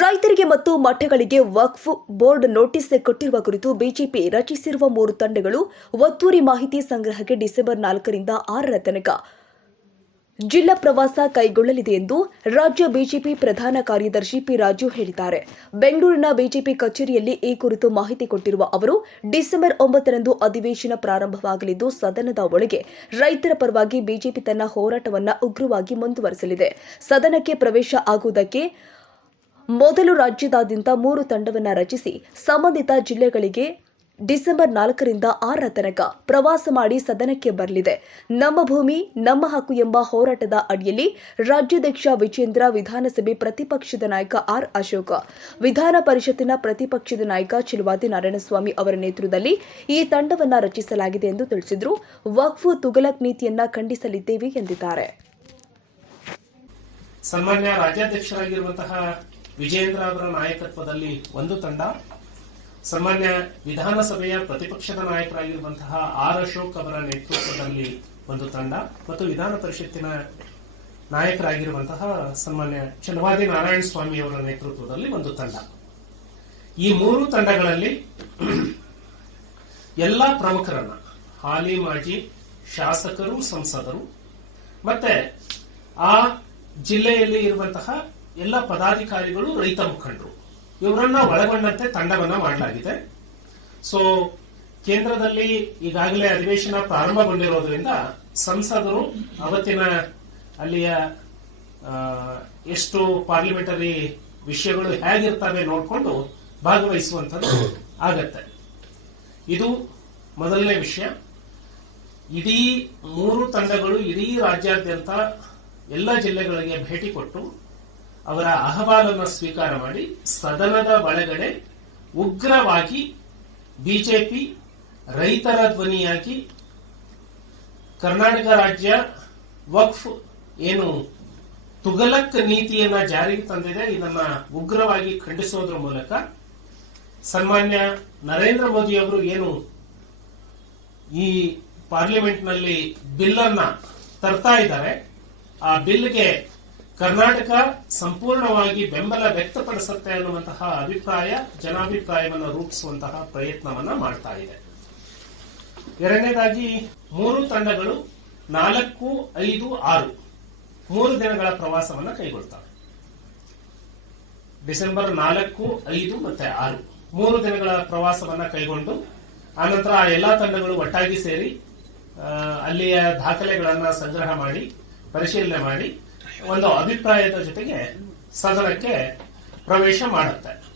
ರೈತರಿಗೆ ಮತ್ತು ಮಠಗಳಿಗೆ ವಕ್ಫ್ board notice ಕೊಟ್ಟಿರುವ ಕುರಿತು ಬಿಜೆಪಿ ರಚಿಸಿರುವ ಮೂರು ತಂಡಗಳು ಒತ್ತುವರಿ ಮಾಹಿತಿ ಸಂಗ್ರಹಕ್ಕೆ ಡಿಸೆಂಬರ್ ನಾಲ್ಕರಿಂದ ಆರರ ತನಕ ಜಿಲ್ಲಾ ಪ್ರವಾಸ ಕೈಗೊಳ್ಳಲಿದೆ ಎಂದು ರಾಜ್ಯ ಬಿಜೆಪಿ ಪ್ರಧಾನ ಕಾರ್ಯದರ್ಶಿ ಪಿ ರಾಜು ಹೇಳಿದ್ದಾರೆ. ಬೆಂಗಳೂರಿನ ಬಿಜೆಪಿ ಕಚೇರಿಯಲ್ಲಿ ಈ ಕುರಿತು ಮಾಹಿತಿ ಕೊಟ್ಟಿರುವ ಅವರು, ಡಿಸೆಂಬರ್ ಒಂಬತ್ತರಂದು ಅಧಿವೇಶನ ಪ್ರಾರಂಭವಾಗಲಿದ್ದು, ಸದನದ ಒಳಗೆ ರೈತರ ಪರವಾಗಿ ಬಿಜೆಪಿ ತನ್ನ ಹೋರಾಟವನ್ನು ಉಗ್ರವಾಗಿ ಮುಂದುವರೆಸಲಿದೆ. ಸದನಕ್ಕೆ ಪ್ರವೇಶ ಆಗುವುದಕ್ಕೆ ಮೊದಲು ರಾಜ್ಯದಾದ್ಯಂತ ಮೂರು ತಂಡವನ್ನು ರಚಿಸಿ ಸಂಬಂಧಿತ ಜಿಲ್ಲೆಗಳಿಗೆ ಡಿಸೆಂಬರ್ ನಾಲ್ಕರಿಂದ ಆರರ ತನಕ ಪ್ರವಾಸ ಮಾಡಿ ಸದನಕ್ಕೆ ಬರಲಿದೆ. ನಮ್ಮ ಭೂಮಿ, ನಮ್ಮ ಹಕ್ಕು ಎಂಬ ಹೋರಾಟದ ಅಡಿಯಲ್ಲಿ ರಾಜ್ಯಾಧ್ಯಕ್ಷ ವಿಜೇಂದ್ರ ವಿಧಾನಸಭೆ ಪ್ರತಿಪಕ್ಷದ ನಾಯಕ ಆರ್ ಅಶೋಕ, ವಿಧಾನ ಪರಿಷತ್ತಿನ ಪ್ರತಿಪಕ್ಷದ ನಾಯಕ ಚಿಲುವಾದಿ ನಾರಾಯಣಸ್ವಾಮಿ ಅವರ ನೇತೃತ್ವದಲ್ಲಿ ಈ ತಂಡವನ್ನು ರಚಿಸಲಾಗಿದೆ ಎಂದು ತಿಳಿಸಿದರು. ವಕ್ಫ್ ತುಗಲಕ್ ನೀತಿಯನ್ನ ಖಂಡಿಸಲಿದ್ದೇವೆ ಎಂದಿದ್ದಾರೆ. ವಿಜೇಂದ್ರ ಅವರ ನಾಯಕತ್ವದಲ್ಲಿ ಒಂದು ತಂಡ, ಸಾಮಾನ್ಯ ವಿಧಾನಸಭೆಯ ಪ್ರತಿಪಕ್ಷದ ನಾಯಕರಾಗಿರುವಂತಹ ಆರ್ ಅಶೋಕ್ ಅವರ ನೇತೃತ್ವದಲ್ಲಿ ಒಂದು ತಂಡ ಮತ್ತು ವಿಧಾನ ಪರಿಷತ್ತಿನ ನಾಯಕರಾಗಿರುವಂತಹ ಸಾಮಾನ್ಯ ಚಲವಾದಿ ನಾರಾಯಣ ಸ್ವಾಮಿ ಅವರ ನೇತೃತ್ವದಲ್ಲಿ ಒಂದು ತಂಡ. ಈ ಮೂರು ತಂಡಗಳಲ್ಲಿ ಎಲ್ಲಾ ಪ್ರಮುಖರನ್ನ ಹಾಲಿ ಮಾಜಿ ಶಾಸಕರು, ಸಂಸದರು ಮತ್ತೆ ಆ ಜಿಲ್ಲೆಯಲ್ಲಿ ಇರುವಂತಹ ಎಲ್ಲ ಪದಾಧಿಕಾರಿಗಳು ರೈತ ಮುಖಂಡರು. ಇವರನ್ನ ಒಳಗೊಂಡಂತೆ ತಂಡವನ್ನ ಮಾಡಲಾಗಿದೆ. ಸೊ ಕೇಂದ್ರದಲ್ಲಿ ಈಗಾಗಲೇ ಅಧಿವೇಶನ ಪ್ರಾರಂಭಗೊಂಡಿರೋದ್ರಿಂದ ಸಂಸದರು ಅವತ್ತಿನ ಅಲ್ಲಿಯ ಎಷ್ಟು ಪಾರ್ಲಿಮೆಂಟರಿ ವಿಷಯಗಳು ಹೇಗಿರ್ತವೆ ನೋಡಿಕೊಂಡು ಭಾಗವಹಿಸುವಂಥದ್ದು ಆಗತ್ತೆ. ಇದು ಮೊದಲನೇ ವಿಷಯ. ಇಡೀ ಮೂರು ತಂಡಗಳು ಇಡೀ ರಾಜ್ಯಾದ್ಯಂತ ಎಲ್ಲ ಜಿಲ್ಲೆಗಳಿಗೆ ಭೇಟಿ ಕೊಟ್ಟು ಅವರ ಅಹವಾಲನ್ನು ಸ್ವೀಕಾರ ಮಾಡಿ ಸದನದ ಒಳಗಡೆ ಉಗ್ರವಾಗಿ ಬಿಜೆಪಿ ರೈತರ ಧ್ವನಿಯಾಗಿ ಕರ್ನಾಟಕ ರಾಜ್ಯ ವಕ್ಫ್ ಏನು ತುಗಲಕ್ ನೀತಿಯನ್ನ ಜಾರಿಗೆ ತಂದಿದೆ. ಇದನ್ನ ಉಗ್ರವಾಗಿ ಖಂಡಿಸೋದ್ರ ಮೂಲಕ ಸನ್ಮಾನ್ಯ ನರೇಂದ್ರ ಮೋದಿ ಅವರು ಏನು ಈ ಪಾರ್ಲಿಮೆಂಟ್ನಲ್ಲಿ ಬಿಲ್ ಅನ್ನ ತರ್ತಾ ಇದ್ದಾರೆ. ಆ ಬಿಲ್ಗೆ ಕರ್ನಾಟಕ ಸಂಪೂರ್ಣವಾಗಿ ಬೆಂಬಲ ವ್ಯಕ್ತಪಡಿಸುತ್ತೆ ಅನ್ನುವಂತಹ ಅಭಿಪ್ರಾಯ, ಜನಾಭಿಪ್ರಾಯವನ್ನು ರೂಪಿಸುವಂತಹ ಪ್ರಯತ್ನವನ್ನ ಮಾಡ್ತಾ ಇದೆ. ಎರಡನೇದಾಗಿ, ಮೂರು ತಂಡಗಳು ನಾಲ್ಕು, ಐದು, ಆರು ಮೂರು ದಿನಗಳ ಪ್ರವಾಸವನ್ನ ಕೈಗೊಳ್ತವೆ. ಡಿಸೆಂಬರ್ ನಾಲ್ಕು, ಐದು ಮತ್ತೆ ಆರು ಮೂರು ದಿನಗಳ ಪ್ರವಾಸವನ್ನ ಕೈಗೊಂಡು ಆನಂತರ ಆ ಎಲ್ಲಾ ತಂಡಗಳು ಒಟ್ಟಾಗಿ ಸೇರಿ ಅಲ್ಲಿಯ ದಾಖಲೆಗಳನ್ನ ಸಂಗ್ರಹ ಮಾಡಿ, ಪರಿಶೀಲನೆ ಮಾಡಿ ಒಂದು ಅಭಿಪ್ರಾಯದ ಜೊತೆಗೆ ಸದನಕ್ಕೆ ಪ್ರವೇಶ ಮಾಡುತ್ತೆ.